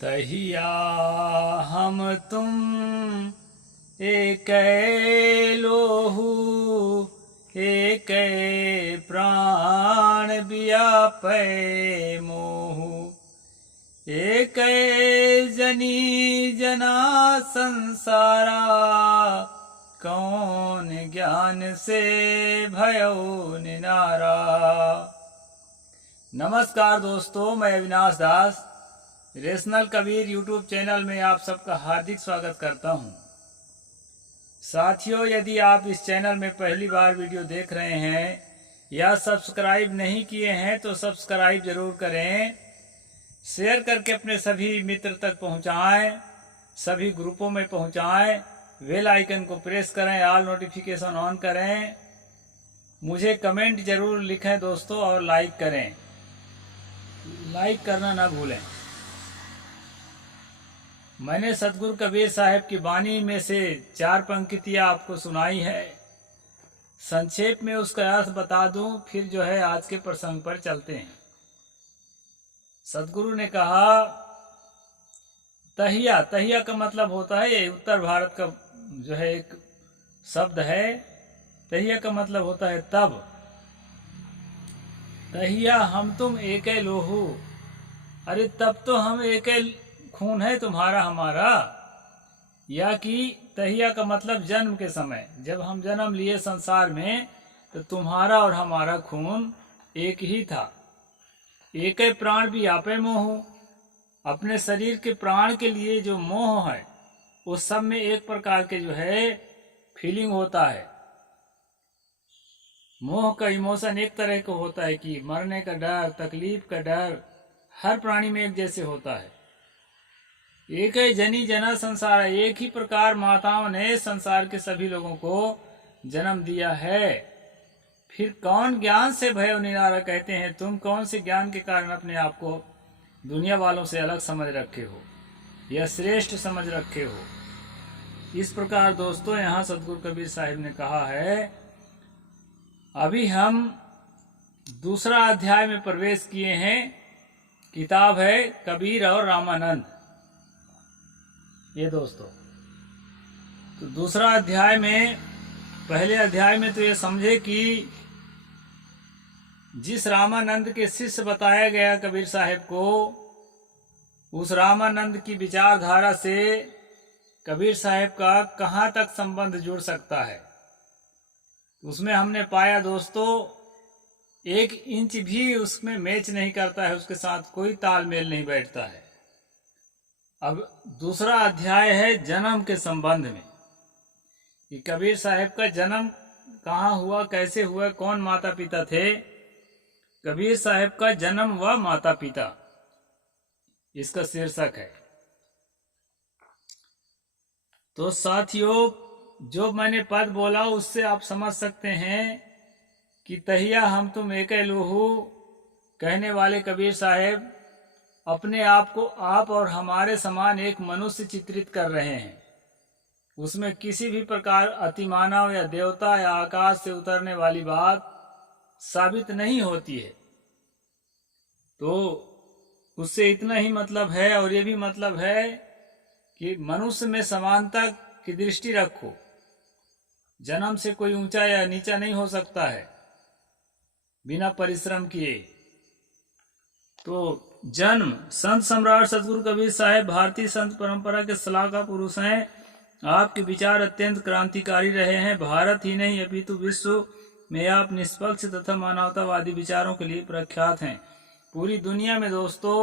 तहिया हम तुम एक लोहू एक प्राण व्यापै मोहू। एक जनी जना संसारा कौन ज्ञान से भयो निनारा। नमस्कार दोस्तों, मैं अविनाश दास रेशनल कबीर यूट्यूब चैनल में आप सबका हार्दिक स्वागत करता हूं। साथियों, यदि आप इस चैनल में पहली बार वीडियो देख रहे हैं या सब्सक्राइब नहीं किए हैं तो सब्सक्राइब जरूर करें, शेयर करके अपने सभी मित्र तक पहुंचाएं, सभी ग्रुपों में पहुंचाएं, बेल आइकन को प्रेस करें, ऑल नोटिफिकेशन ऑन करें, मुझे कमेंट जरूर लिखें दोस्तों और लाइक करें, लाइक करना ना भूलें। मैंने सतगुरु कबीर साहब की वाणी में से 4 पंक्तियां आपको सुनाई है। संक्षेप में उसका अर्थ बता दूं, फिर जो है आज के प्रसंग पर चलते हैं। सतगुरु ने कहा तहिया। तहिया का मतलब होता है, ये उत्तर भारत का जो है एक शब्द है। तहिया का मतलब होता है तब। तहिया हम तुम एक लोहू, अरे तब तो हम एक खून है तुम्हारा हमारा। या कि तहिया का मतलब जन्म के समय, जब हम जन्म लिए संसार में तो तुम्हारा और हमारा खून एक ही था। एक प्राण भी आपे मोह, अपने शरीर के प्राण के लिए जो मोह है उस सब में एक प्रकार के जो है फीलिंग होता है। मोह का इमोशन एक तरह का होता है कि मरने का डर, तकलीफ का डर हर प्राणी में एक जैसे होता है। एक ही जनी जना संसार, एक ही प्रकार माताओं ने संसार के सभी लोगों को जन्म दिया है। फिर कौन ज्ञान से भयो निराला कहते हैं, तुम कौन से ज्ञान के कारण अपने आप को दुनिया वालों से अलग समझ रखे हो या श्रेष्ठ समझ रखे हो। इस प्रकार दोस्तों यहाँ सतगुरु कबीर साहिब ने कहा है। अभी हम दूसरा अध्याय में प्रवेश किए हैं। किताब है कबीर और रामानंद। ये दोस्तों, तो दूसरा अध्याय में, पहले अध्याय में तो ये समझे कि जिस रामानंद के शिष्य बताया गया कबीर साहब को, उस रामानंद की विचारधारा से कबीर साहब का कहाँ तक संबंध जुड़ सकता है। उसमें हमने पाया दोस्तों 1 इंच भी उसमें मैच नहीं करता है, उसके साथ कोई तालमेल नहीं बैठता है। अब दूसरा अध्याय है जन्म के संबंध में, कि कबीर साहब का जन्म कहाँ हुआ, कैसे हुआ, कौन माता पिता थे। कबीर साहब का जन्म व माता पिता, इसका शीर्षक है। तो साथियों, जो मैंने पद बोला उससे आप समझ सकते हैं कि तहिया हम तुम एक लोहू कहने वाले कबीर साहब अपने आप को आप और हमारे समान एक मनुष्य चित्रित कर रहे हैं। उसमें किसी भी प्रकार अतिमानव या देवता या आकाश से उतरने वाली बात साबित नहीं होती है। तो उससे इतना ही मतलब है, और ये भी मतलब है कि मनुष्य में समानता की दृष्टि रखो। जन्म से कोई ऊंचा या नीचा नहीं हो सकता है बिना परिश्रम किए। तो जन्म, संत सम्राट सतगुरु कबीर साहब भारतीय संत परंपरा के सलाहकार पुरुष हैं। आपके विचार अत्यंत क्रांतिकारी रहे हैं। भारत ही नहीं अपितु विश्व में आप निष्पक्ष तथा मानवतावादी विचारों के लिए प्रख्यात हैं। पूरी दुनिया में दोस्तों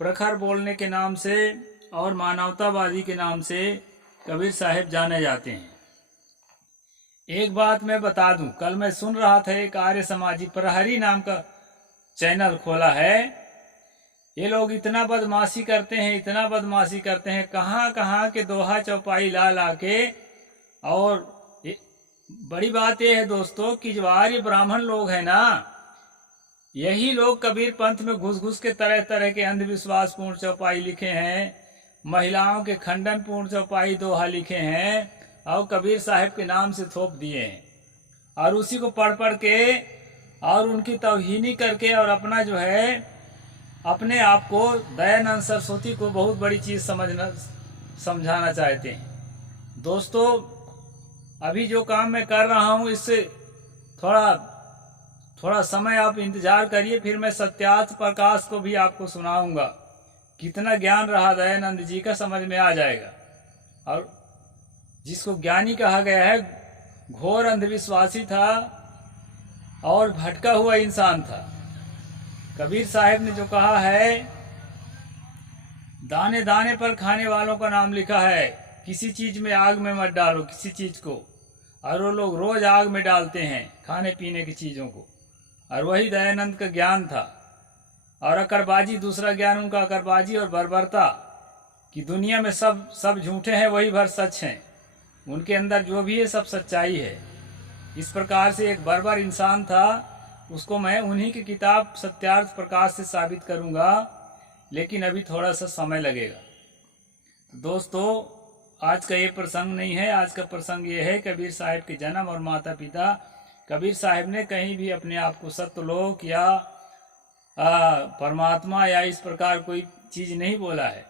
प्रखर बोलने के नाम से और मानवतावादी के नाम से कबीर साहब जाने जाते हैं। एक बात मैं बता दूं, कल मैं सुन रहा था एक आर्य समाजी प्रहरी नाम का चैनल खोला है। ये लोग इतना बदमाशी करते हैं, इतना बदमाशी करते हैं, कहाँ कहाँ के दोहा चौपाई ला ला के। और बड़ी बात यह है दोस्तों कि जो आर्य ब्राह्मण लोग हैं ना, यही लोग कबीर पंथ में घुस घुस के तरह तरह के अंधविश्वास पूर्ण चौपाई लिखे हैं, महिलाओं के खंडन पूर्ण चौपाई दोहा लिखे हैं और कबीर साहब के नाम से थोप दिए हैं। और उसी को पढ़ पढ़ के और उनकी तौहीनी करके और अपना जो है अपने आप को दयानंद सरस्वती को बहुत बड़ी चीज़ समझाना चाहते हैं। दोस्तों, अभी जो काम मैं कर रहा हूँ इससे थोड़ा समय आप इंतजार करिए, फिर मैं सत्यार्थ प्रकाश को भी आपको सुनाऊंगा। कितना ज्ञान रहा दयानंद जी का समझ में आ जाएगा। और जिसको ज्ञानी कहा गया है, घोर अंधविश्वासी था और भटका हुआ इंसान था। कबीर साहब ने जो कहा है, दाने दाने पर खाने वालों का नाम लिखा है, किसी चीज में आग में मत डालो किसी चीज को। और वो लोग रोज आग में डालते हैं खाने पीने की चीजों को। और वही दयानंद का ज्ञान था। और अकरबाजी, दूसरा ज्ञान उनका अकरबाजी और बर्बरता, कि दुनिया में सब झूठे हैं, वही भर सच हैं। उनके अंदर जो भी है सब सच्चाई है। इस प्रकार से एक बर्बर इंसान था। उसको मैं उन्हीं की किताब सत्यार्थ प्रकाश से साबित करूंगा, लेकिन अभी थोड़ा सा समय लगेगा। दोस्तों, आज का ये प्रसंग नहीं है। आज का प्रसंग ये है कबीर साहब के जन्म और माता पिता। कबीर साहब ने कहीं भी अपने आप को सत्यलोक या परमात्मा या इस प्रकार कोई चीज नहीं बोला है।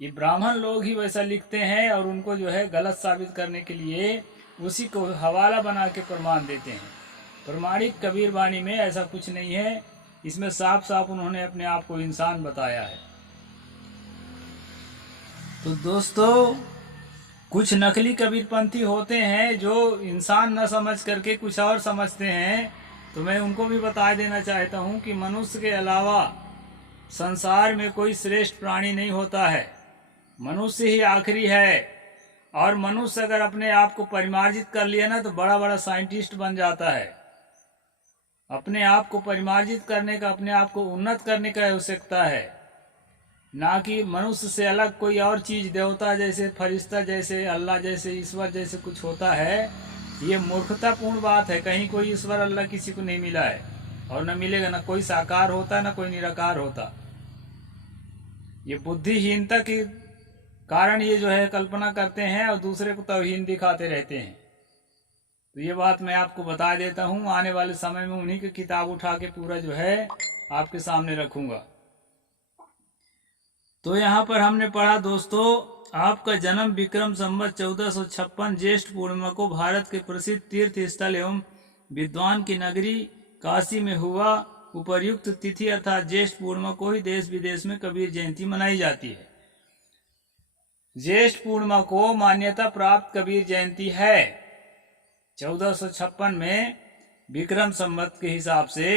ये ब्राह्मण लोग ही वैसा लिखते हैं और उनको जो है गलत साबित करने के लिए उसी को हवाला बना के प्रमाण देते हैं। प्रमाणिक कबीर वाणी में ऐसा कुछ नहीं है। इसमें साफ साफ उन्होंने अपने आप को इंसान बताया है। तो दोस्तों, कुछ नकली कबीरपंथी होते हैं जो इंसान न समझ करके कुछ और समझते हैं। तो मैं उनको भी बता देना चाहता हूं कि मनुष्य के अलावा संसार में कोई श्रेष्ठ प्राणी नहीं होता है। मनुष्य ही आखिरी है। और मनुष्य अगर अपने आप को परिमार्जित कर लिया ना, तो बड़ा बड़ा साइंटिस्ट बन जाता है। अपने आप को परिमार्जित करने का, अपने आप को उन्नत करने का आवश्यकता है, ना कि मनुष्य से अलग कोई और चीज, देवता जैसे, फरिश्ता जैसे, अल्लाह जैसे, ईश्वर जैसे कुछ होता है। ये मूर्खतापूर्ण बात है। कहीं कोई ईश्वर अल्लाह किसी को नहीं मिला है और न मिलेगा। ना कोई साकार होता, ना कोई निराकार होता। ये बुद्धिहीनता के कारण ये जो है कल्पना करते हैं और दूसरे को तौहीन दिखाते रहते हैं। तो ये बात मैं आपको बता देता हूँ। आने वाले समय में उन्हीं की किताब उठा के पूरा जो है आपके सामने रखूंगा। तो यहाँ पर हमने पढ़ा दोस्तों, आपका जन्म विक्रम संवत 1456 ज्येष्ठ पूर्णिमा को भारत के प्रसिद्ध तीर्थ स्थल एवं विद्वान की नगरी काशी में हुआ। उपर्युक्त तिथि अर्थात ज्येष्ठ पूर्णिमा को ही देश विदेश में कबीर जयंती मनाई जाती है। ज्येष्ठ पूर्णिमा को मान्यता प्राप्त कबीर जयंती है। 1456 में विक्रम संवत के हिसाब से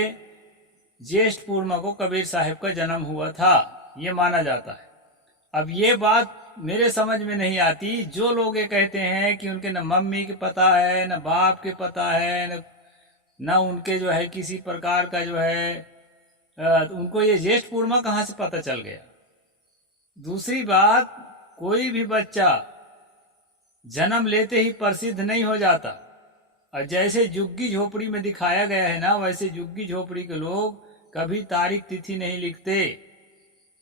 ज्येष्ठ पूर्णिमा को कबीर साहब का जन्म हुआ था, ये माना जाता है। अब ये बात मेरे समझ में नहीं आती। जो लोग ये कहते हैं कि उनके न मम्मी के पता है, न बाप के पता है, न उनके जो है किसी प्रकार का जो है उनको ये ज्येष्ठ पूर्णिमा कहाँ से पता चल गया। दूसरी बात, कोई भी बच्चा जन्म लेते ही प्रसिद्ध नहीं हो जाता। और जैसे झुग्गी झोपड़ी में दिखाया गया है ना, वैसे झुग्गी झोपड़ी के लोग कभी तारीख तिथि नहीं लिखते,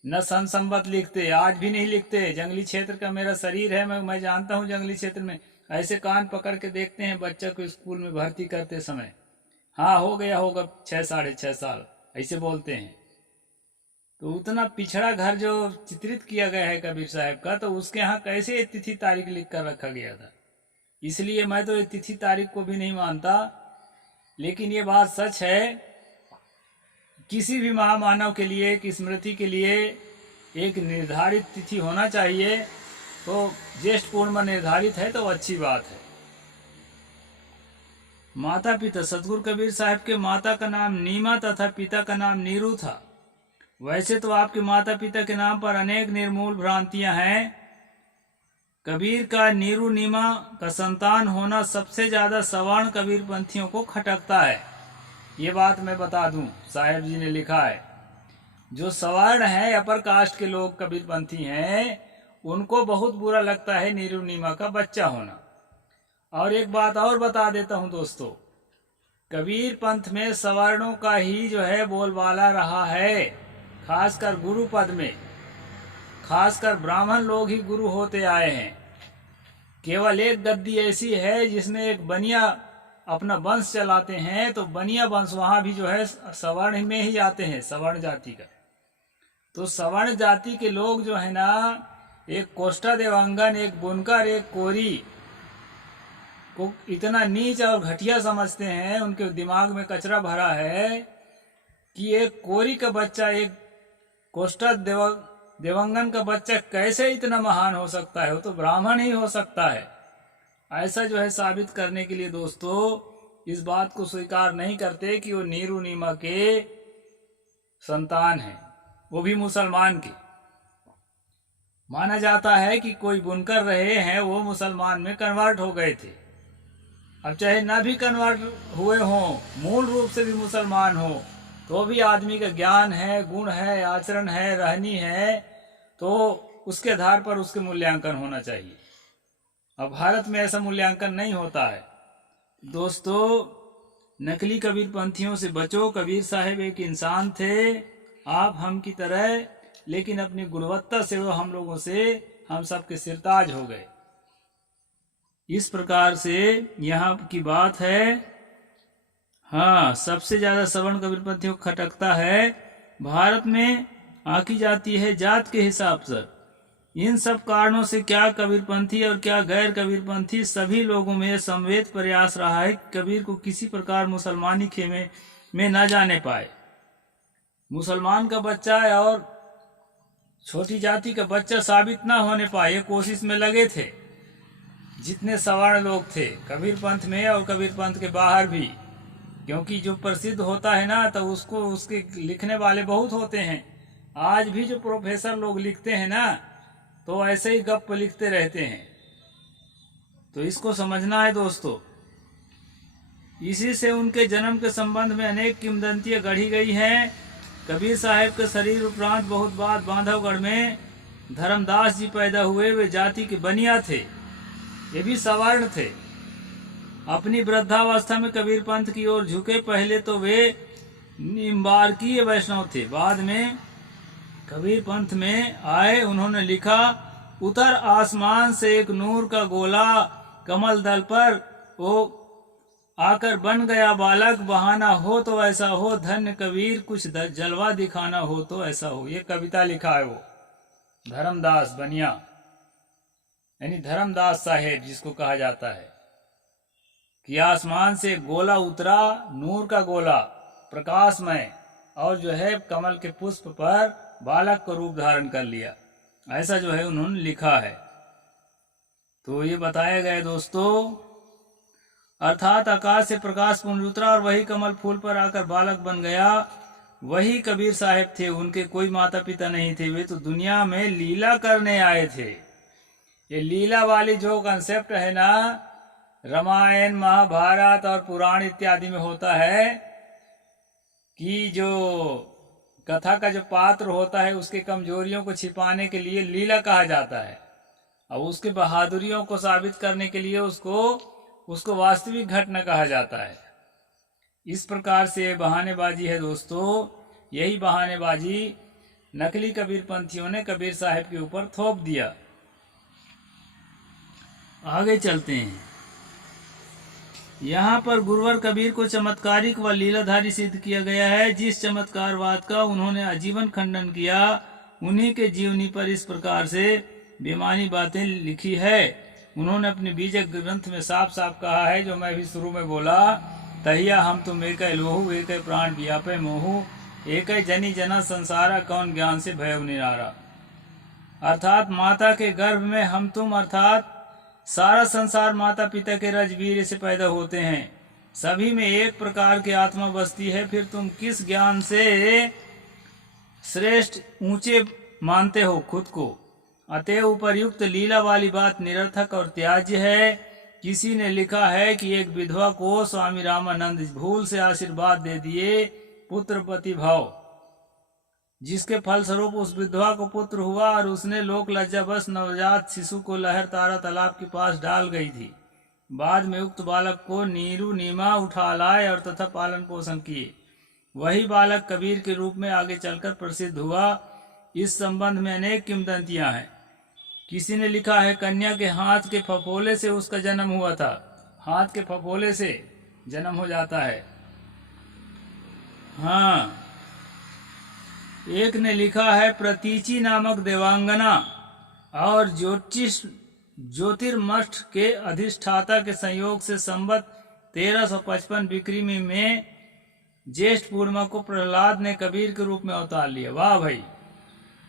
न सन संवत लिखते, आज भी नहीं लिखते। जंगली क्षेत्र का मेरा शरीर है, मैं जानता हूँ। जंगली क्षेत्र में ऐसे कान पकड़ के देखते हैं बच्चा को स्कूल में भर्ती करते समय, हाँ हो गया होगा 6 साढ़े 6 साल, ऐसे बोलते हैं। तो उतना पिछड़ा घर जो चित्रित किया गया है कबीर साहब का, तो उसके यहाँ कैसे तिथि तारीख लिख कर रखा गया था। इसलिए मैं तो ये तिथि तारीख को भी नहीं मानता। लेकिन ये बात सच है, किसी भी महामानव के लिए, एक स्मृति के लिए एक निर्धारित तिथि होना चाहिए। तो ज्येष्ठ पूर्णिमा निर्धारित है तो अच्छी बात है। माता पिता, सतगुरु कबीर साहब के माता का नाम नीमा तथा पिता का नाम नीरू था। वैसे तो आपके माता पिता के नाम पर अनेक निर्मूल भ्रांतियां हैं। कबीर का नीरू नीमा का संतान होना सबसे ज्यादा सवर्ण कबीर पंथियों को खटकता है। ये बात मैं बता दूं, साहेब जी ने लिखा है। जो सवर्ण है, अपर कास्ट के लोग कबीर पंथी हैं, उनको बहुत बुरा लगता है नीरू नीमा का बच्चा होना। और एक बात और बता देता हूं दोस्तों, कबीर पंथ में सवर्णों का ही जो है बोलबाला रहा है। खासकर गुरु पद में, खासकर ब्राह्मण लोग ही गुरु होते आए हैं। केवल एक गद्दी ऐसी है जिसमें एक बनिया अपना वंश चलाते हैं, तो बनिया वंश वहां भी जो है सवर्ण में ही आते हैं, सवर्ण जाति का। तो सवर्ण जाति के लोग जो है ना, एक कोष्ठा देवांगन, एक बुनकर, एक कोरी को इतना नीच और घटिया समझते हैं, उनके दिमाग में कचरा भरा है कि एक कोरी का बच्चा, एक कोष्ठा देवांगन का बच्चा कैसे इतना महान हो सकता है, वो तो ब्राह्मण ही हो सकता है। ऐसा जो है साबित करने के लिए दोस्तों इस बात को स्वीकार नहीं करते कि वो नीरू नीमा के संतान हैं, वो भी मुसलमान के। माना जाता है कि कोई बुनकर रहे हैं, वो मुसलमान में कन्वर्ट हो गए थे। अब चाहे ना भी कन्वर्ट हुए हों, मूल रूप से भी मुसलमान हो, तो भी आदमी का ज्ञान है, गुण है, आचरण है, रहनी है, तो उसके आधार पर उसके मूल्यांकन होना चाहिए। अब भारत में ऐसा मूल्यांकन नहीं होता है। दोस्तों, नकली कबीरपंथियों से बचो। कबीर साहब एक इंसान थे, आप हम की तरह, लेकिन अपनी गुणवत्ता से वो हम लोगों से, हम सबके सिरताज हो गए। इस प्रकार से यहाँ की बात है। हाँ, सबसे ज्यादा सवर्ण कबीरपंथियों को खटकता है। भारत में आंकी जाती है जात के हिसाब से। इन सब कारणों से क्या कबीरपंथी और क्या गैर कबीरपंथी, सभी लोगों में समवेत प्रयास रहा है कि कबीर को किसी प्रकार मुसलमानी खेमे में न जाने पाए। मुसलमान का बच्चा और छोटी जाति का बच्चा साबित न होने पाए, ये कोशिश में लगे थे जितने सवर्ण लोग थे, कबीर पंथ में और कबीर पंथ के बाहर भी। क्योंकि जो प्रसिद्ध होता है ना, तो उसको उसके लिखने वाले बहुत होते हैं। आज भी जो प्रोफेसर लोग लिखते हैं ना, तो ऐसे ही गप लिखते रहते हैं। तो इसको समझना है दोस्तों। इसी से उनके जन्म के संबंध में अनेक किंवदंतियां गढ़ी गई हैं। कबीर साहब के शरीर उपरांत बहुत बाद बांधवगढ़ में धर्मदास जी पैदा हुए। वे जाति के बनिया थे, ये भी सवर्ण थे। अपनी वृद्धावस्था में कबीर पंथ की ओर झुके। पहले तो वे निम्बार्कीय वैष्णव थे, बाद में कबीर पंथ में आए। उन्होंने लिखा, उतर आसमान से एक नूर का गोला, कमल दल पर वो आकर बन गया बालक। बहाना हो तो ऐसा हो, धन्य कबीर कुछ जलवा दिखाना हो तो ऐसा हो। ये कविता लिखा है वो धर्मदास बनिया, यानी धर्मदास साहेब जिसको कहा जाता है, कि आसमान से गोला उतरा, नूर का गोला, प्रकाशमय, और जो है कमल के पुष्प पर बालक का रूप धारण कर लिया। ऐसा जो है उन्होंने लिखा है। तो ये बताया गया दोस्तों, अर्थात आकाश से प्रकाश पुंज उतरा और वही कमल फूल पर आकर बालक बन गया। वही कबीर साहब थे। उनके कोई माता पिता नहीं थे, वे तो दुनिया में लीला करने आए थे। ये लीला वाली जो कंसेप्ट है ना, रामायण, महाभारत और पुराण इत्यादि में होता है कि जो कथा का जो पात्र होता है, उसके कमजोरियों को छिपाने के लिए लीला कहा जाता है, और उसके बहादुरियों को साबित करने के लिए उसको वास्तविक घटना कहा जाता है। इस प्रकार से बहानेबाजी है दोस्तों। यही बहानेबाजी नकली कबीरपंथियों ने कबीर साहब के ऊपर थोप दिया। आगे चलते हैं। यहाँ पर गुरुवर कबीर को चमत्कारिक व लीलाधारी सिद्ध किया गया है। जिस चमत्कारवाद का उन्होंने आजीवन खंडन किया, उन्हीं के जीवनी पर इस प्रकार से बेमानी बातें लिखी है। उन्होंने अपने बीजक ग्रंथ में साफ साफ कहा है, जो मैं भी शुरू में बोला, तहिया हम तुम एक लोहू, एक प्राण व्यापे मोहू, एक जनी जना संसारा, कौन ज्ञान से भय निरारा। अर्थात माता के गर्भ में हम तुम, अर्थात सारा संसार माता पिता के रजवीर से पैदा होते हैं। सभी में एक प्रकार की आत्मा बसती है। फिर तुम किस ज्ञान से श्रेष्ठ ऊंचे मानते हो खुद को? अतएव उपर्युक्त लीला वाली बात निरर्थक और त्याज्य है। किसी ने लिखा है कि एक विधवा को स्वामी रामानंद भूल से आशीर्वाद दे दिए पुत्र पति भाव, जिसके फलस्वरूप उस विधवा को पुत्र हुआ और उसने लोक लज्जा बस नवजात शिशु को लहर तारा तालाब के पास डाल गई थी। बाद में उक्त बालक को नीरू नीमा उठा लाए और तथा पालन पोषण किए। वही बालक कबीर के रूप में आगे चलकर प्रसिद्ध हुआ। इस संबंध में अनेक किंवदंतियां हैं। किसी ने लिखा है, कन्या के हाथ के फफोले से उसका जन्म हुआ था। हाथ के फफोले से जन्म हो जाता है। हाँ, एक ने लिखा है, प्रतीचि नामक देवांगना और ज्योतिर्मठ के अधिष्ठाता के संयोग से संवत 1355 बिक्रीमी में ज्येष्ठ पूर्णिमा को प्रहलाद ने कबीर के रूप में अवतार लिया। वाह भाई,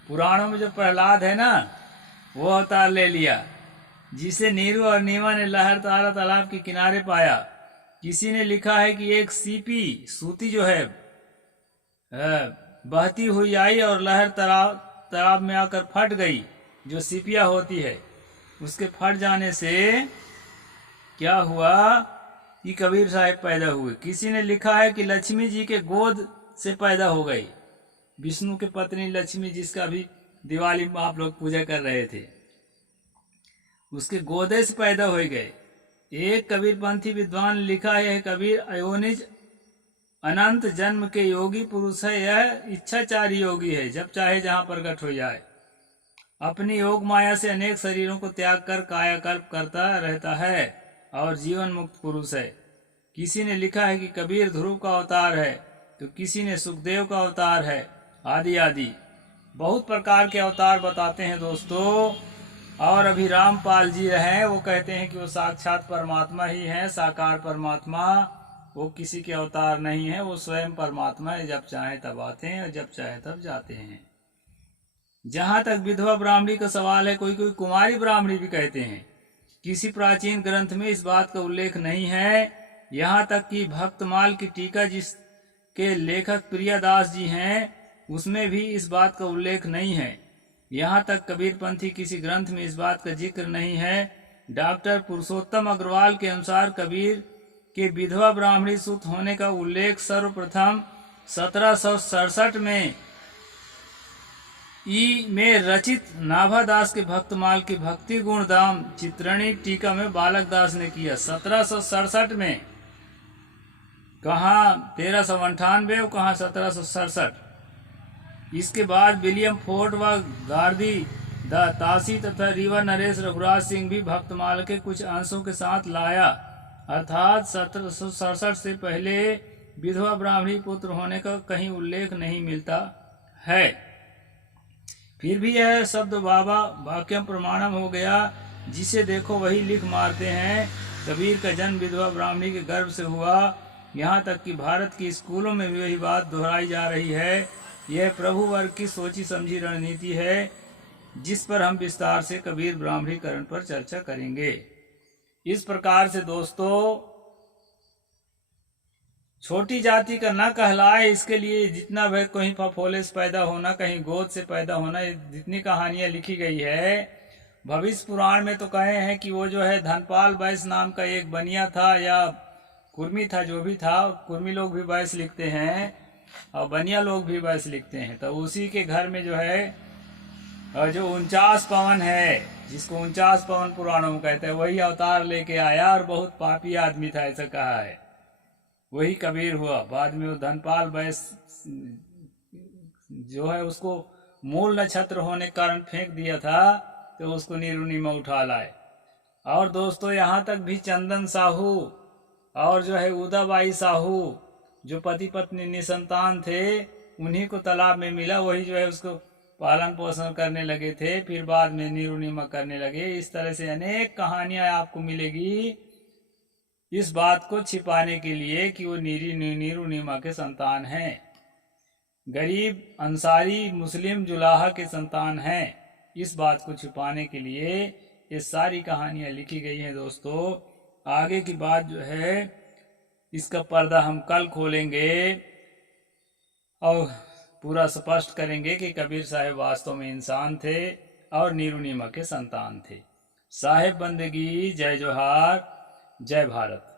पुराणों में जो प्रहलाद है ना, वो अवतार ले लिया, जिसे नीरू और नीमा ने लहर तारा तालाब के किनारे पाया। किसी ने लिखा है कि एक सूती जो है बहती हुई आई और लहर तालाब में आकर फट गई। जो सीपिया होती है, उसके फट जाने से क्या हुआ कि कबीर साहब पैदा हुए। किसी ने लिखा है कि लक्ष्मी जी के गोद से पैदा हो गई। विष्णु की पत्नी लक्ष्मी, जिसका भी दिवाली में आप लोग पूजा कर रहे थे, उसके गोदे से पैदा हो गए। एक कबीरपंथी विद्वान ने लिखा है, कबीर अयोनिज अनंत जन्म के योगी पुरुष है। यह इच्छाचारी योगी है, जब चाहे जहां प्रकट हो जाए। अपनी योग माया से अनेक शरीरों को त्याग कर कायाकल्प करता रहता है और जीवन मुक्त पुरुष है। किसी ने लिखा है कि कबीर ध्रुव का अवतार है, तो किसी ने सुखदेव का अवतार है, आदि आदि बहुत प्रकार के अवतार बताते हैं दोस्तों। और अभी रामपाल जी हैं, वो कहते हैं कि वो साक्षात परमात्मा ही हैं, साकार परमात्मा। वो किसी के अवतार नहीं है, वो स्वयं परमात्मा है। जब चाहे तब आते हैं और जब चाहे तब जाते हैं। जहां तक विधवा ब्राह्मणी का सवाल है, कोई कोई कुमारी ब्राह्मणी भी कहते हैं। किसी प्राचीन ग्रंथ में इस बात का उल्लेख नहीं है। यहाँ तक कि भक्तमाल की टीका जिसके लेखक प्रियादास जी हैं, उसमें भी इस बात का उल्लेख नहीं है। यहाँ तक कबीरपंथी किसी ग्रंथ में इस बात का जिक्र नहीं है। डॉक्टर पुरुषोत्तम अग्रवाल के अनुसार कबीर के विधवा ब्राह्मणी सुत होने का उल्लेख सर्वप्रथम 1767 में में रचित नाभादास के भक्तमाल की भक्ति गुण धाम चित्रणी टीका में बालक दास ने किया। 1767 में, कहाँ 1398 और कहाँ 1767। इसके बाद विलियम फोर्ट व गार्दी द तासी तथा रीवा नरेश रघुराज सिंह भी भक्तमाल के कुछ अंशों के साथ लाया। अर्थात 1767 से पहले विधवा ब्राह्मणी पुत्र होने का कहीं उल्लेख नहीं मिलता है। फिर भी यह शब्द बाबा वाक्यम प्रमाणम हो गया, जिसे देखो वही लिख मारते हैं। कबीर का जन्म विधवा ब्राह्मणी के गर्भ से हुआ। यहाँ तक कि भारत की स्कूलों में भी वही बात दोहराई जा रही है। यह प्रभु वर्ग की सोची समझी रणनीति है, जिस पर हम विस्तार से कबीर ब्राह्मणीकरण पर चर्चा करेंगे। इस प्रकार से दोस्तों, छोटी जाति का न कहलाए, इसके लिए जितना भी कहीं फफोले से पैदा होना, कहीं गोद से पैदा होना, जितनी कहानियां लिखी गई है। भविष्य पुराण में तो कहे हैं कि वो जो है धनपाल वैश्य नाम का एक बनिया था या कुर्मी था, जो भी था। कुर्मी लोग भी वैश्य लिखते हैं और बनिया लोग भी वैश्य लिखते हैं। तो उसी के घर में जो है, जो 49 पवन है, जिसको 49 पवन पुराणों में कहते हैं, वही अवतार लेके आया और बहुत पापी आदमी था, ऐसा कहा है। वही कबीर हुआ। बाद में वो धनपाल वैश्य जो है, उसको मूल नक्षत्र होने के कारण फेंक दिया था, तो उसको नीरूनी में उठा लाए। और दोस्तों, यहाँ तक भी चंदन साहू और जो है उदाबाई साहू, जो पति पत्नी निसंतान थे, उन्हीं को तालाब में मिला। वही जो है उसको पालन पोषण करने लगे थे, फिर बाद में नीरूनीमा करने लगे। इस तरह से अनेक कहानियां आपको मिलेगी, इस बात को छिपाने के लिए कि वो नीरूनीमा के संतान हैं, गरीब अंसारी मुस्लिम जुलाहा के संतान हैं। इस बात को छिपाने के लिए ये सारी कहानियां लिखी गई हैं दोस्तों। आगे की बात जो है, इसका पर्दा हम कल खोलेंगे और पूरा स्पष्ट करेंगे कि कबीर साहब वास्तव में इंसान थे और नीरूनीमा के संतान थे। साहेब बंदगी, जय जोहार, जय भारत।